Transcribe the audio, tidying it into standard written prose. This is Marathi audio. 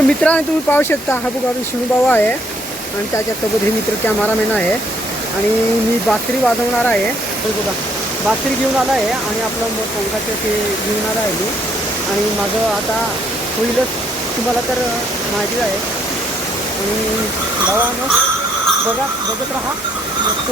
तर मित्रांनो तुम्ही पाहू शकता हा बघा विष्णूभाऊ आहे आणि त्याच्यासोबत हे मित्र कॅमेरामॅन आहे आणि मी बासरी वाजवणार आहे. तर बघा बासरी घेऊन आला आहे आणि आपलं पंखाचं ते घेऊन आला आहे मी आणि माझं आता होईलच तुम्हाला तर माहिती आहे. आणि भावानं बघत राहा मस्त.